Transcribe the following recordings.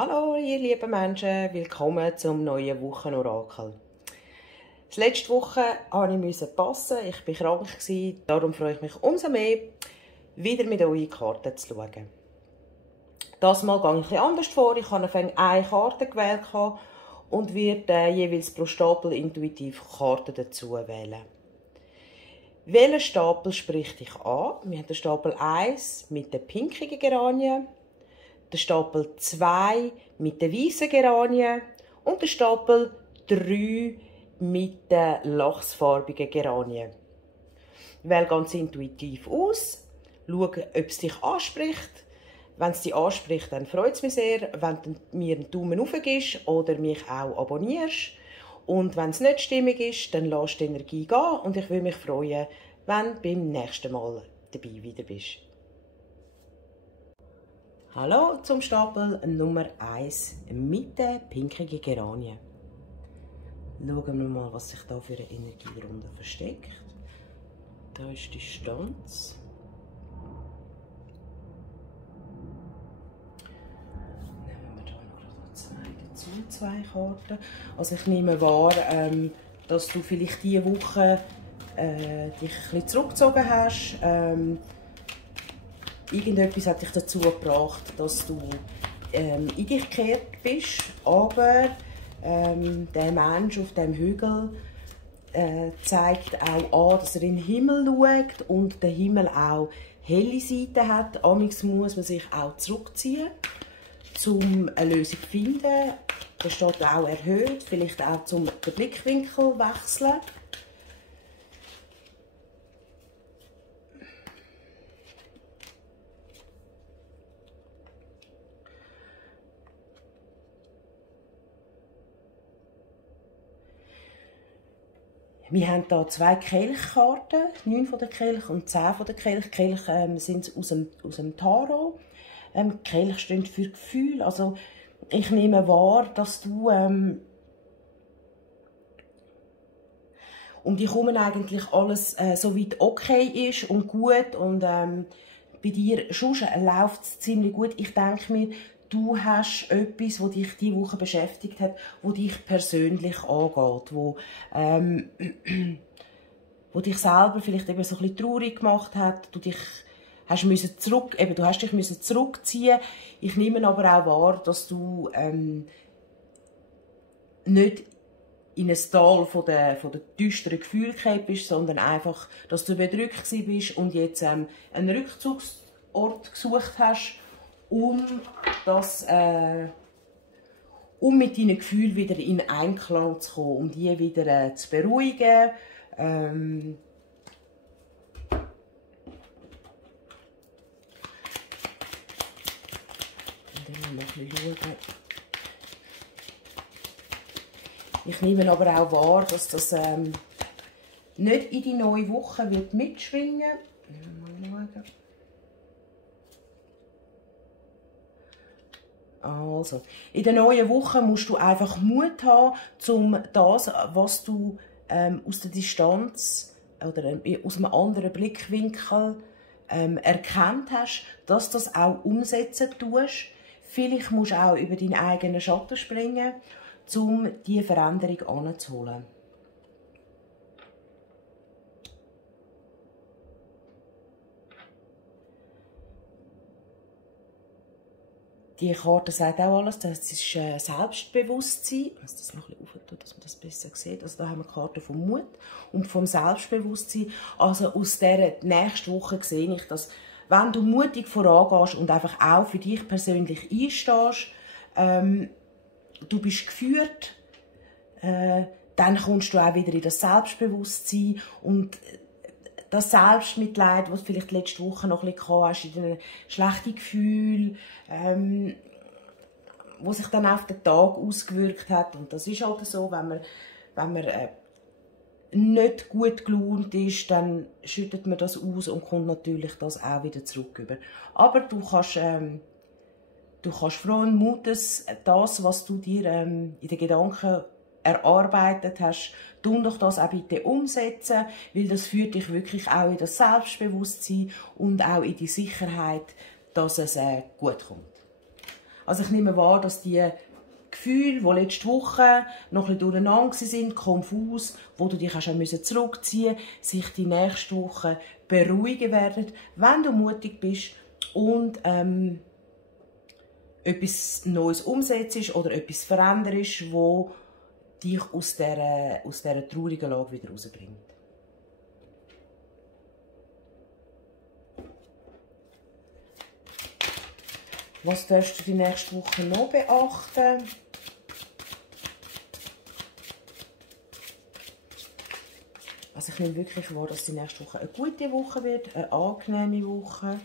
Hallo ihr lieben Menschen, willkommen zum neuen Wochenorakel. Letzte Woche musste ich passen, ich war krank, darum freue ich mich umso mehr, wieder mit euren Karten zu schauen. Das Mal gehe ich etwas anders vor, ich habe eine Karte gewählt und werde jeweils pro Stapel intuitiv Karten dazu wählen. Welchen Stapel spricht dich an? Wir haben den Stapel 1 mit den pinkigen Geranien, den Stapel 2 mit den weißen Geranien und den Stapel 3 mit den lachsfarbigen Geranien. Wähle ganz intuitiv aus, schau, ob es dich anspricht. Wenn es dich anspricht, dann freut es mich sehr, wenn du mir einen Daumen hoch gibst oder mich auch abonnierst. Und wenn es nicht stimmig ist, dann lass die Energie gehen und ich würde mich freuen, wenn du beim nächsten Mal dabei wieder bist. Hallo zum Stapel Nummer 1 mit den pinkigen Geranien. Schauen wir mal, was sich da für eine Energie darunter versteckt. Da ist die Distanz. Nehmen wir da noch zwei dazu, zwei Karten. Also ich nehme wahr, dass du vielleicht diese Woche dich ein bisschen zurückgezogen hast. Irgendetwas hat dich dazu gebracht, dass du in dich gekehrt bist, aber der Mensch auf dem Hügel zeigt auch an, dass er in den Himmel schaut und der Himmel auch helle Seiten hat. Amigs muss man sich auch zurückziehen, um eine Lösung zu finden. Da steht auch erhöht, vielleicht auch zum den Blickwinkel wechseln. Wir haben hier zwei Kelchkarten, 9 von der Kelch und 10 von der Kelch. Die Kelch sind aus dem Tarot. Kelch steht für Gefühl. Also ich nehme wahr, dass du um dich herum eigentlich alles soweit okay ist und gut und bei dir schon läuft es ziemlich gut. Ich denke mir, du hast etwas, das dich diese Woche beschäftigt hat, das dich persönlich angeht, wo dich selber vielleicht eben so ein bisschen traurig gemacht hat, du hast dich müssen zurückziehen. Ich nehme aber auch wahr, dass du nicht in ein Tal von der düsteren Gefühle gekommen bist, sondern einfach, dass du bedrückt bist und jetzt einen Rückzugsort gesucht hast, um mit deinen Gefühlen wieder in Einklang zu kommen, um die wieder zu beruhigen. Und dann mal ein bisschen schauen. Ich nehme aber auch wahr, dass das nicht in die neue Woche wird mitschwingen wird. Mal schauen. Also, in der neuen Woche musst du einfach Mut haben, um das, was du aus der Distanz oder aus einem anderen Blickwinkel erkannt hast, dass du das auch umsetzen tust. Vielleicht musst du auch über deinen eigenen Schatten springen, um diese Veränderung anzuholen. Die Karte sagt auch alles, das ist Selbstbewusstsein. Ich muss das noch ein bisschen aufentun, dass man das besser sieht. Also da haben wir die Karte vom Mut und vom Selbstbewusstsein. Also aus dieser nächsten Woche sehe ich, dass wenn du mutig vorangehst und einfach auch für dich persönlich einstehst, du bist geführt, dann kommst du auch wieder in das Selbstbewusstsein und das Selbstmitleid, das du vielleicht letzte Woche noch ein bisschen hast, in einem schlechten Gefühl, wo sich dann auf den Tag ausgewirkt hat. Und das ist halt so, wenn man nicht gut gelaunt ist, dann schüttet man das aus und kommt natürlich das auch wieder zurück über. Aber du kannst frohen Mutes das, was du dir in den Gedanken erarbeitet hast, tu doch das auch bitte umsetzen, weil das führt dich wirklich auch in das Selbstbewusstsein und auch in die Sicherheit, dass es gut kommt. Also ich nehme wahr, dass die Gefühle, die letzte Woche noch ein bisschen durcheinander waren, konfus, wo du dich auch zurückziehen musst, sich die nächste Woche beruhigen werden, wenn du mutig bist und etwas Neues umsetzt oder etwas veränderst, wo dich aus dieser traurigen Lage wieder rausbringt. Was darfst du die nächste Woche noch beachten? Also ich nehme wirklich wahr, dass die nächste Woche eine gute Woche wird, eine angenehme Woche.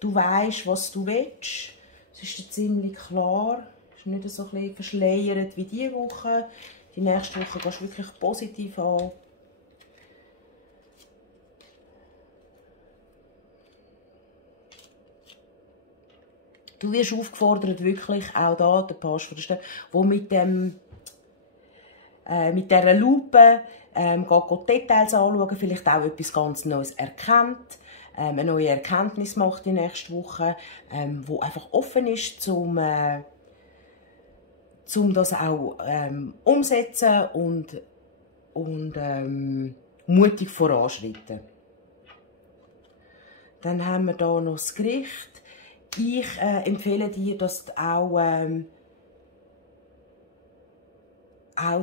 Du weißt, was du willst. Es ist dir ziemlich klar. Es ist nicht so ein bisschen verschleiert wie diese Woche. Die nächste Woche gehst du wirklich positiv an. Du wirst aufgefordert, wirklich auch da, der Page von der Stelle, wo mit dieser Lupe geht Details anschauen, vielleicht auch etwas ganz Neues erkennt, eine neue Erkenntnis macht die nächste Woche, wo einfach offen ist, um das auch umsetzen und mutig voranschreiten. Dann haben wir hier noch das Gericht. Ich empfehle dir, dass du auch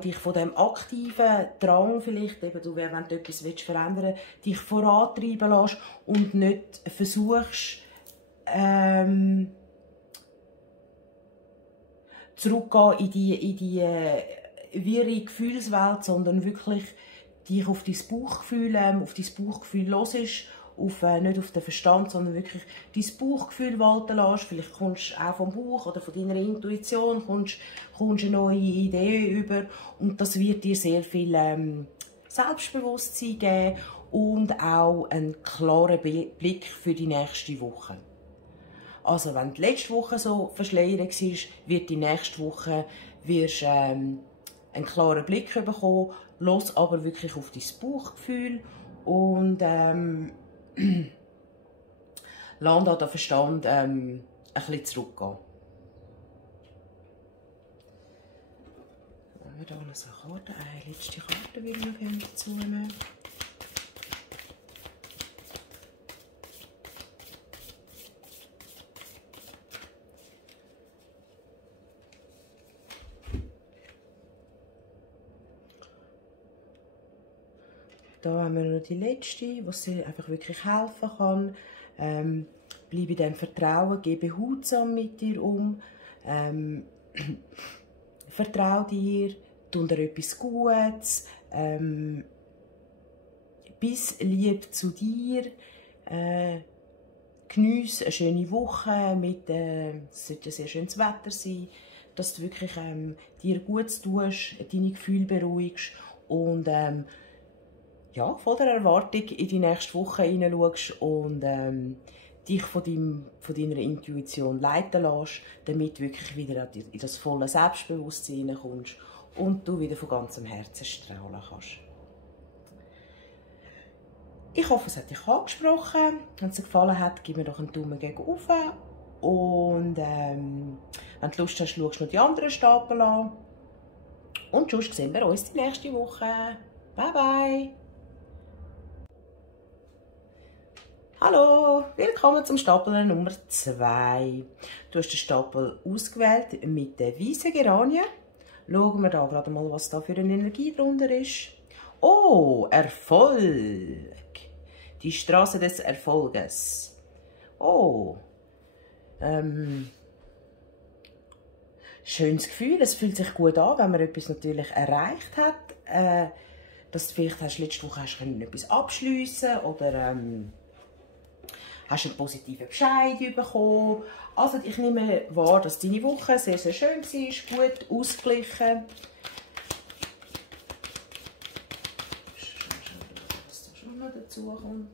dich von dem aktiven Drang, vielleicht, eben, du, wenn du etwas verändern willst, dich vorantreiben lässt und nicht versuchst, zurückzugehen in die wirre Gefühlswelt, sondern wirklich dich auf dein Bauchgefühl hörst, nicht auf den Verstand, sondern wirklich dein Bauchgefühl walten lässt. Vielleicht kommst du auch vom Bauch oder von deiner Intuition kommst eine neue Idee über und das wird dir sehr viel Selbstbewusstsein geben und auch einen klaren Blick für die nächste Woche. Also wenn die letzte Woche so verschleiert war, wird die nächste Woche einen klaren Blick bekommen. Lass aber wirklich auf dein Bauchgefühl und lass an den Verstand ein bisschen zurückgehen. Wir hier noch so eine Karte, eine letzte Karte würde ich noch gerne dazu nehmen. Da haben wir noch die letzte, was dir einfach wirklich helfen kann. Bleib in diesem Vertrauen, geh behutsam mit dir um. Vertrau dir, tu dir etwas Gutes. Bist lieb zu dir. Geniesse eine schöne Woche. Es sollte ein sehr schönes Wetter sein. Dass du wirklich dir Gutes tust, deine Gefühle beruhigst und ja, voller Erwartung in die nächste Woche hineinschaust und dich von deiner Intuition leiten lässt, damit du wirklich wieder in das volle Selbstbewusstsein kommst und du wieder von ganzem Herzen strahlen kannst. Ich hoffe, es hat dich angesprochen. Wenn es dir gefallen hat, gib mir doch einen Daumen gegen rauf. Und wenn du Lust hast, schaust du noch die anderen Stapel an. Und sonst sehen wir uns die nächste Woche. Bye bye! Hallo, willkommen zum Stapel Nummer 2. Du hast den Stapel ausgewählt mit den weißen Geranien. Schauen wir da gerade mal, was da für eine Energie drunter ist. Oh, Erfolg! Die Straße des Erfolges. Oh, schönes Gefühl. Es fühlt sich gut an, wenn man etwas natürlich erreicht hat. Dass du vielleicht letzte Woche etwas abschliessen oder hast einen positiven Bescheid bekommen. Also ich nehme wahr, dass deine Woche sehr, sehr schön war, gut ausgeglichen. Was da schon noch dazu kommt.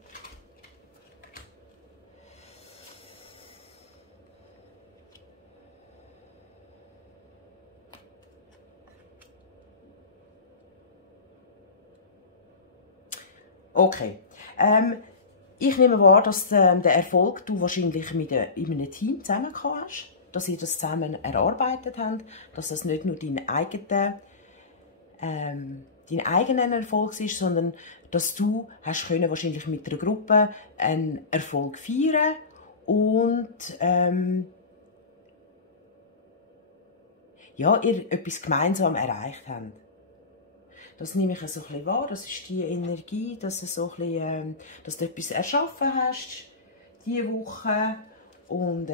Okay. Ich nehme wahr, dass den Erfolg du wahrscheinlich in einem Team zusammen hast. dass ihr das zusammen erarbeitet habt, dass das nicht nur dein eigener Erfolg ist, sondern dass du hast können wahrscheinlich mit einer Gruppe einen Erfolg feiern und ja, ihr etwas gemeinsam erreicht habt. Das nehme ich so ein bisschen wahr, das ist die Energie, dass du, so ein bisschen, dass du etwas erschaffen hast diese Woche und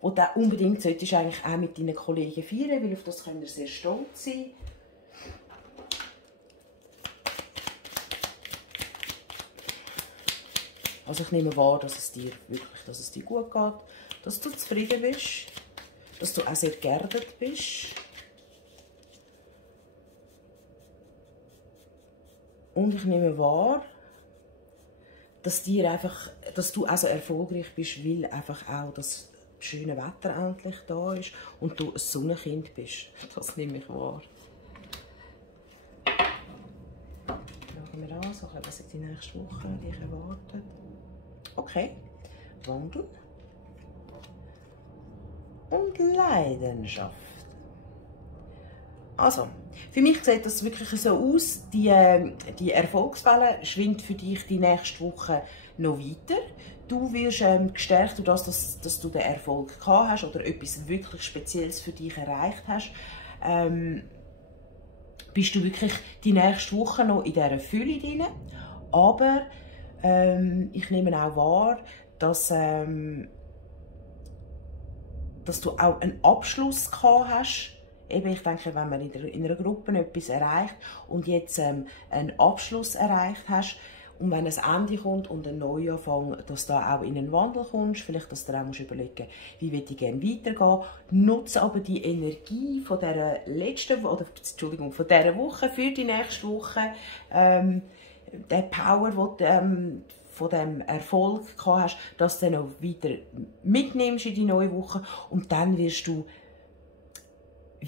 wo du unbedingt solltest eigentlich auch mit deinen Kollegen feiern, weil auf das könnt ihr sehr stolz sein. Also ich nehme wahr, dass es dir gut geht, dass du zufrieden bist, dass du auch sehr geerdet bist. Und ich nehme wahr, dass du auch so erfolgreich bist, weil einfach auch das schöne Wetter endlich da ist und du ein Sonnenkind bist. Das nehme ich wahr. Schauen wir an, so was ich die nächste Woche dich erwartet. Okay, Wandel und Leidenschaft. Also, für mich sieht das wirklich so aus, die Erfolgswelle schwingt für dich die nächste Woche noch weiter. Du wirst gestärkt durch das, dass du den Erfolg gehabt hast oder etwas wirklich Spezielles für dich erreicht hast. Bist du wirklich die nächste Woche noch in dieser Fülle drin. Aber ich nehme auch wahr, dass du auch einen Abschluss gehabt hast. Eben, ich denke, wenn man in einer Gruppe etwas erreicht und jetzt einen Abschluss erreicht hast und wenn ein Ende kommt und ein Neuanfang, dass du auch in einen Wandel kommst, vielleicht, dass du auch überlegen musst, wie will ich gerne weitergehen. Nutze aber die Energie von dieser von dieser Woche für die nächste Woche, der Power, den du von dem Erfolg gehabt hast, dass du dann auch weiter mitnimmst in die neue Woche und dann wird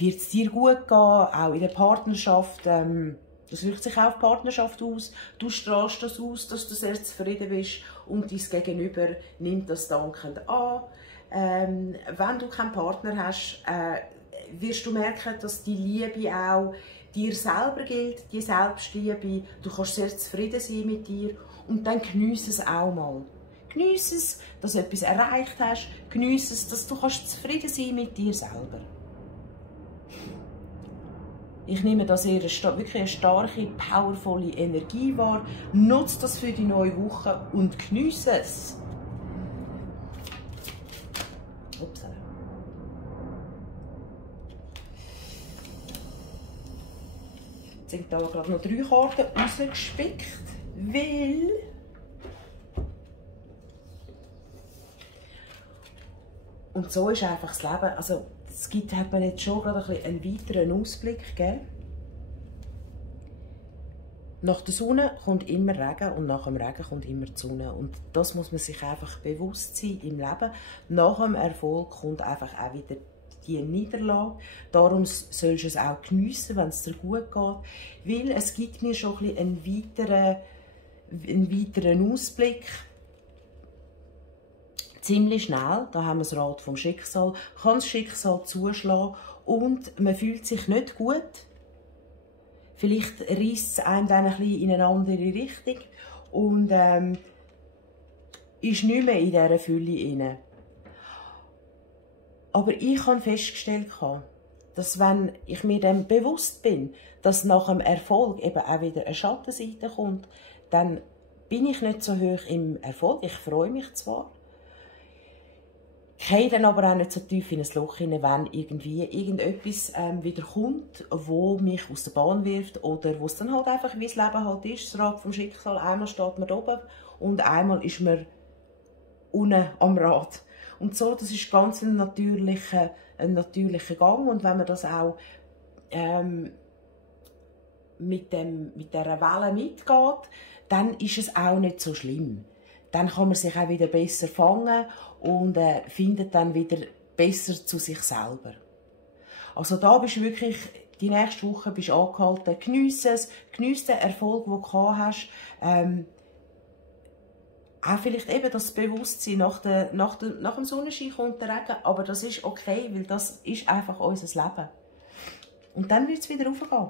es dir gut gehen, auch in der Partnerschaft. Das wirkt sich auch auf die Partnerschaft aus. Du strahlst das aus, dass du sehr zufrieden bist und dein Gegenüber nimmt das dankend an. Wenn du keinen Partner hast, wirst du merken, dass die Liebe auch dir selber gilt, die Selbstliebe. Du kannst sehr zufrieden sein mit dir und dann geniesse es auch mal. Geniesse es, dass du etwas erreicht hast. Geniesse es, dass du zufrieden sein mit dir selber. Ich nehme da wirklich eine starke, powervolle Energie wahr. Nutze das für die neue Woche und geniesse es. Ups. Jetzt sind da gerade noch 3 Karten rausgespickt, weil und so ist einfach das Leben. Also hat man jetzt schon gerade einen weiteren Ausblick gegeben. Nach der Sonne kommt immer Regen und nach dem Regen kommt immer die Sonne. Und das muss man sich einfach bewusst sein im Leben. Nach dem Erfolg kommt einfach auch wieder die Niederlage. Darum sollst du es auch geniessen, wenn es dir gut geht. Weil es gibt mir schon ein bisschen einen weiteren Ausblick. Ziemlich schnell, da haben wir das Rad vom Schicksal, kann das Schicksal zuschlagen und man fühlt sich nicht gut. Vielleicht reißt es einem dann ein bisschen in eine andere Richtung und ist nicht mehr in dieser Fülle inne. Aber ich habe festgestellt, dass wenn ich mir dann bewusst bin, dass nach dem Erfolg eben auch wieder eine Schattenseite kommt, dann bin ich nicht so hoch im Erfolg. Ich freue mich zwar, ich gehe dann aber auch nicht so tief in ein Loch hinein, wenn irgendwie irgendetwas wieder kommt, wo mich aus der Bahn wirft oder wo es dann halt einfach, wie das Leben halt ist, das Rad vom Schicksal. Einmal steht man oben und einmal ist man unten am Rad. Und so, das ist ganz ein natürlicher Gang und wenn man das auch mit dieser Welle mitgeht, dann ist es auch nicht so schlimm. Dann kann man sich auch wieder besser fangen und findet dann wieder besser zu sich selber. Also da bist du wirklich, die nächste Woche bist du angehalten, geniesse es, geniesse den Erfolg, den du gehabt hast. auch vielleicht eben das Bewusstsein, nach dem Sonnenschein kommt der Regen, aber das ist okay, weil das ist einfach unser Leben. Und dann wird es wieder raufgehen.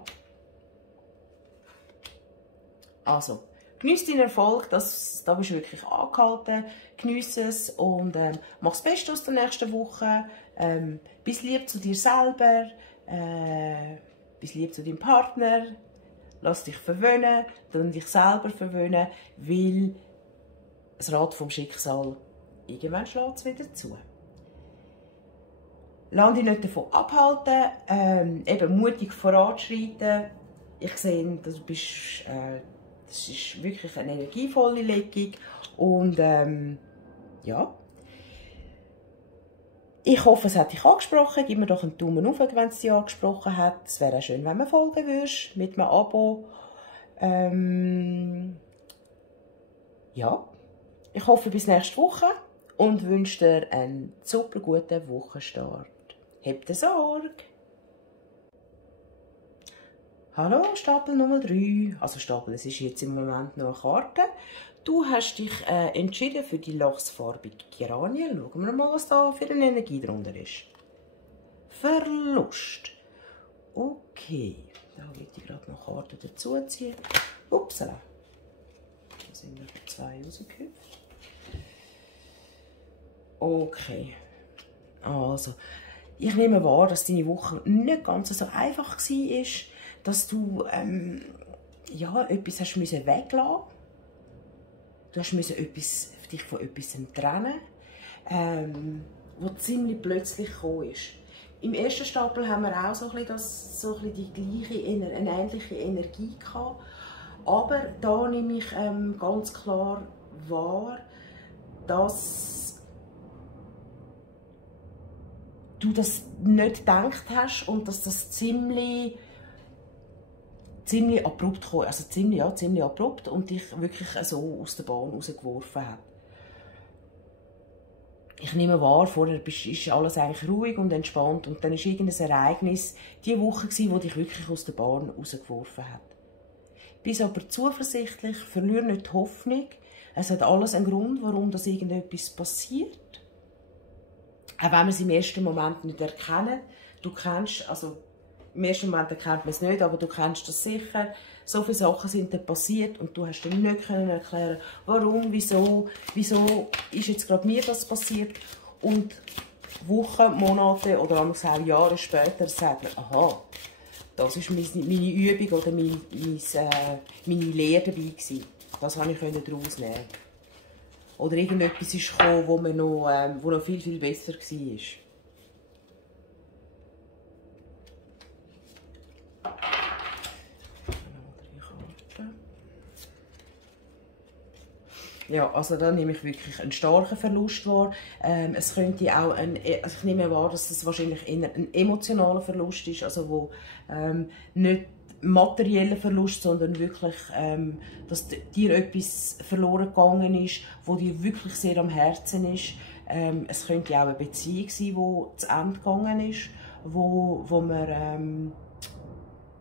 Also, geniess deinen Erfolg, da bist du wirklich angehalten, geniess es und mach das Beste aus der nächsten Woche. Bist lieb zu dir selber, bist lieb zu deinem Partner, lass dich verwöhnen, dann dich selber verwöhnen, weil das Rad vom Schicksal, irgendwann schlägt es wieder zu. Lass dich nicht davon abhalten, eben mutig voranschreiten. Ich sehe, das ist wirklich eine energievolle Legung und ja. Ich hoffe, es hat dich angesprochen. Gib mir doch einen Daumen hoch, wenn es dich angesprochen hat. Es wäre auch schön, wenn du mir folgen würdest mit einem Abo. Ja. Ich hoffe, bis nächste Woche und wünsche dir einen super guten Wochenstart. Hab dir Sorge! Hallo, Stapel Nummer 3. Also Stapel, es ist jetzt im Moment noch eine Karte. Du hast dich entschieden für die lachsfarbige Geranien. Schauen wir mal, was da für eine Energie drunter ist. Verlust. Okay, da will ich gerade noch Karten dazu ziehen. Upsala. Da sind wir 2 rausgehüpft. Okay. Also, ich nehme wahr, dass deine Woche nicht ganz so einfach war, dass du ja, etwas hast weglassen musst. Du musst dich von etwas trennen, was ziemlich plötzlich gekommen ist. Im ersten Stapel haben wir auch so ein bisschen die gleiche, eine ähnliche Energie gehabt. Aber da nehme ich ganz klar wahr, dass du das nicht gedacht hast und dass das ziemlich abrupt kam, also ziemlich abrupt und dich wirklich so aus der Bahn rausgeworfen hat. Ich nehme wahr, vorher ist alles eigentlich ruhig und entspannt und dann war irgendein Ereignis die Woche, das dich wirklich aus der Bahn rausgeworfen hat. Bist aber zuversichtlich, verliere nicht die Hoffnung. Es hat alles einen Grund, warum das irgendetwas passiert. Auch wenn wir es im ersten Moment nicht erkennen. Du kennst, also im ersten Moment erkennt man es nicht, aber du kennst das sicher. So viele Sachen sind dann passiert und du hast dann nicht erklären, warum, wieso ist jetzt gerade mir das passiert. Und Wochen, Monate oder auch Jahre später sagt man, aha, das war meine Übung oder meine Lehre dabei gewesen. Das konnte ich daraus nehmen. Oder irgendetwas ist gekommen, wo noch viel, viel besser war. Ja, also da nehme ich wirklich einen starken Verlust wahr. Es könnte auch also ich nehme wahr, dass es wahrscheinlich eher ein emotionaler Verlust ist, also wo nicht materieller Verlust, sondern wirklich, dass dir etwas verloren gegangen ist, wo dir wirklich sehr am Herzen ist. Es könnte auch eine Beziehung sein, die zu Ende gegangen ist, wo man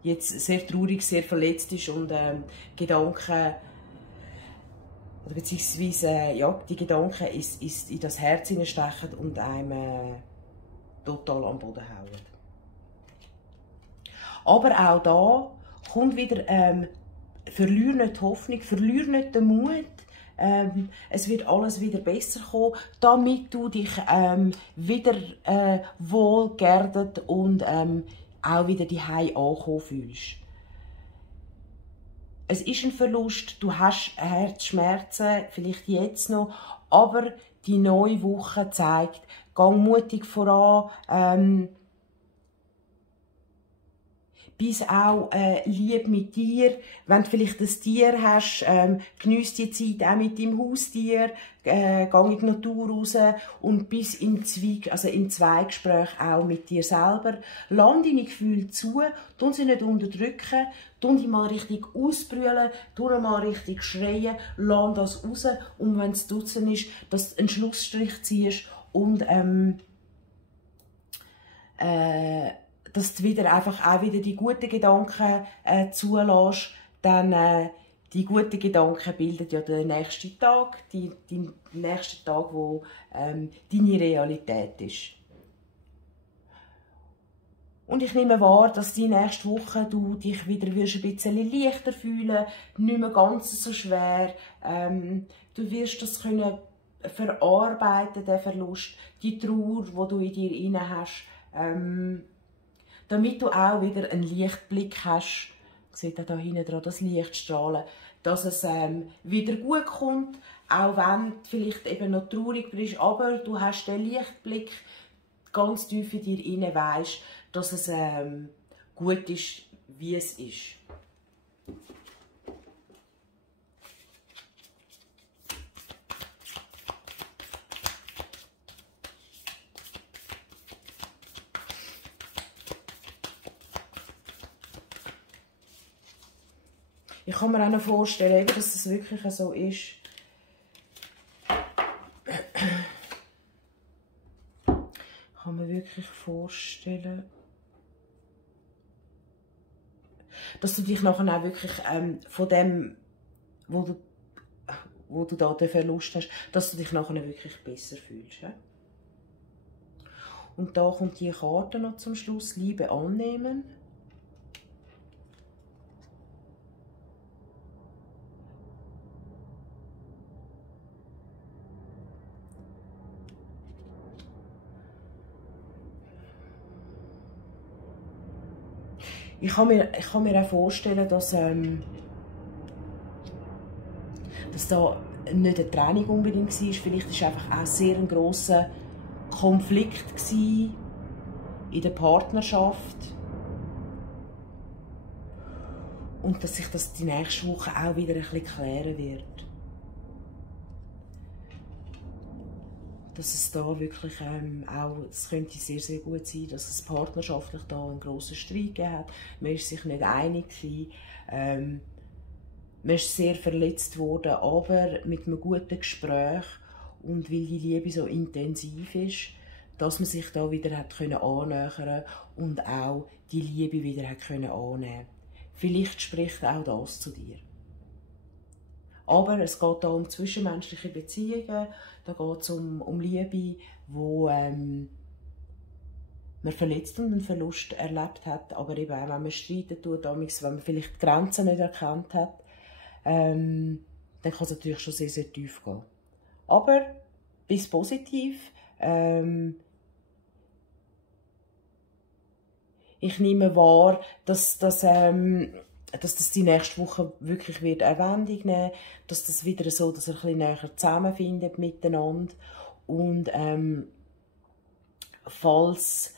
jetzt sehr traurig, sehr verletzt ist und Gedanken oder beziehungsweise ja, die Gedanken in das Herz hineinstechen und einem total am Boden hauen. Aber auch da kommt wieder, verliere nicht die Hoffnung, verliere nicht den Mut. Es wird alles wieder besser kommen, damit du dich wieder wohl geerdet und auch wieder die Hause ankommen fühlst. Es ist ein Verlust, du hast Herzschmerzen, vielleicht jetzt noch, aber die neue Woche zeigt, geh mutig voran, bist auch lieb mit dir. Wenn du vielleicht ein Tier hast, geniess die Zeit auch mit deinem Haustier, geh in die Natur raus und bist im Zweigespräch auch mit dir selber. Lass deine Gefühle zu, tun sie nicht unterdrücken, tun die mal richtig ausbrüllen, tun mal richtig schreien, lass das raus und wenn es draussen ist, dass du einen Schlussstrich ziehst und dass du wieder einfach auch wieder die guten Gedanken zulässt, dann die guten Gedanken bilden ja den nächsten Tag, den nächsten Tag, wo deine Realität ist. Und ich nehme wahr, dass die nächste Woche du dich wieder ein bisschen leichter fühlen, nicht mehr ganz so schwer. Du wirst das können verarbeiten, den Verlust, die Trauer, die du in dir inne hast, damit du auch wieder einen Lichtblick hast. Seht ihr da hinten dran das Lichtstrahlen, dass es wieder gut kommt, auch wenn du vielleicht eben noch traurig bist, aber du hast den Lichtblick ganz tief in dir inne, weisst, dass es gut ist, wie es ist. Ich kann mir auch noch vorstellen, dass es wirklich so ist. Ich kann mir wirklich vorstellen, dass du dich nachher auch wirklich von dem, wo du da den Verlust hast, dass du dich nachher wirklich besser fühlst. Ja? Und da kommt die Karte noch zum Schluss, Liebe annehmen. Ich kann mir auch vorstellen, dass da nicht eine Trennung unbedingt war. Vielleicht war einfach auch sehr ein grosser Konflikt in der Partnerschaft. Und dass sich das die nächste Woche auch wieder ein bisschen klären wird. Dass es da wirklich auch, es könnte sehr, sehr gut sein, dass es partnerschaftlich da einen grossen Streit gegeben hat. Man war sich nicht einig. Man ist sehr verletzt worden, aber mit einem guten Gespräch und weil die Liebe so intensiv ist, dass man sich da wieder hat annähern und auch die Liebe wieder hat annehmen. Vielleicht spricht auch das zu dir. Aber es geht hier um zwischenmenschliche Beziehungen, da geht es um Liebe, wo man verletzt und einen Verlust erlebt hat, aber eben auch, wenn man streiten tut, wenn man vielleicht die Grenzen nicht erkannt hat, dann kann es natürlich schon sehr, sehr tief gehen. Aber bis positiv. Ich nehme wahr, dass das die nächste Woche wirklich wird eine Wendung nehmen, dass das wieder so, dass ihr ein bisschen näher zusammenfindet miteinander und falls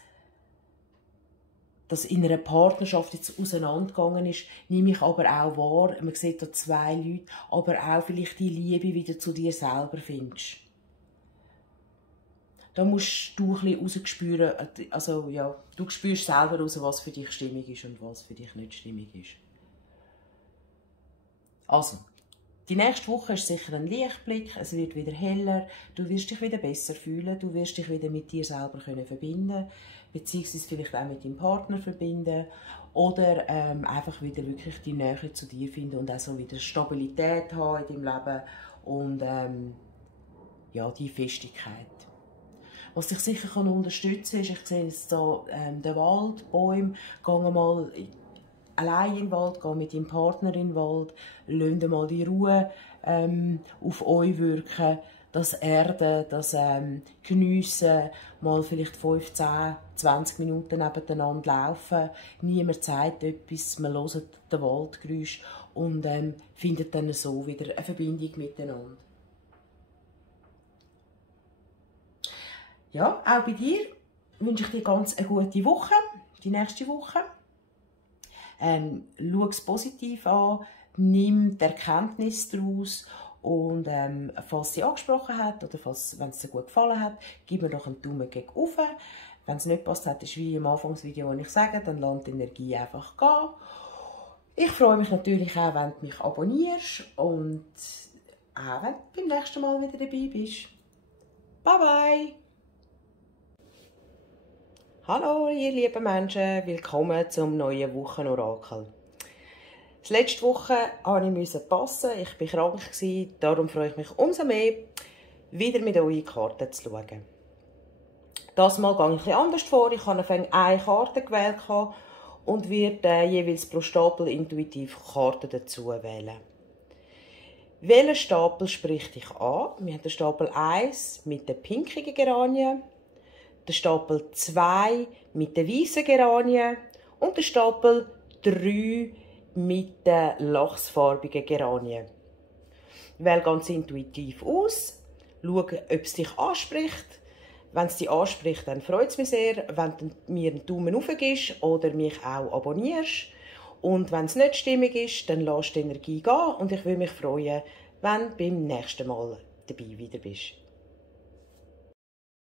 das in einer Partnerschaft jetzt auseinandergegangen ist, nehme ich aber auch wahr, man sieht da zwei Leute, aber auch vielleicht die Liebe wieder zu dir selber findest. Da musst du ein bisschen rausspüren, also ja, du spürst selber raus, was für dich stimmig ist und was für dich nicht stimmig ist. Also, die nächste Woche ist sicher ein Lichtblick, es wird wieder heller, du wirst dich wieder besser fühlen, du wirst dich wieder mit dir selber verbinden, beziehungsweise vielleicht auch mit deinem Partner verbinden oder einfach wieder wirklich die Nähe zu dir finden und auch so wieder Stabilität haben in deinem Leben und ja, die Festigkeit. Was dich sicher unterstützen kann, ist, ich sehe jetzt hier den Wald, die Bäume, gehen mal allein in den Wald, gehen mit deinem Partner in den Wald, lasst mal die Ruhe auf euch wirken, das Erden, das Geniessen, mal vielleicht 5, 10, 20 Minuten nebeneinander laufen, niemand sagt etwas, man hört den Waldgeräusch und findet dann so wieder eine Verbindung miteinander. Ja, auch bei dir wünsche ich dir ganz eine gute Woche, die nächste Woche. Schau es positiv an, nimm die Erkenntnis daraus und falls sie angesprochen hat oder wenn es dir gut gefallen hat, gib mir doch einen Daumen gegen oben. Wenn es nicht passt hat, ist wie im Anfangsvideo, wo ich sage, dann lass die Energie einfach gehen. Ich freue mich natürlich auch, wenn du mich abonnierst und auch wenn du beim nächsten Mal wieder dabei bist. Bye bye! Hallo ihr lieben Menschen, willkommen zum neuen Wochenorakel. Letzte Woche musste ich passen. Ich war krank, darum freue ich mich umso mehr, wieder mit euch in die Karten zu schauen. Das Mal gehe ich etwas anders vor. Ich habe eine Karte gewählt und werde jeweils pro Stapel intuitiv Karten dazu wählen. Welchen Stapel spricht dich an? Wir haben den Stapel 1 mit den pinkigen Geranien, den Stapel 2 mit den weißen Geranien und den Stapel 3 mit den lachsfarbigen Geranien. Wähle ganz intuitiv aus, schaue, ob es dich anspricht. Wenn es dich anspricht, dann freut es mich sehr, wenn du mir einen Daumen hoch gibst oder mich auch abonnierst. Und wenn es nicht stimmig ist, dann lass die Energie gehen und ich würde mich freuen, wenn du beim nächsten Mal dabei wieder bist.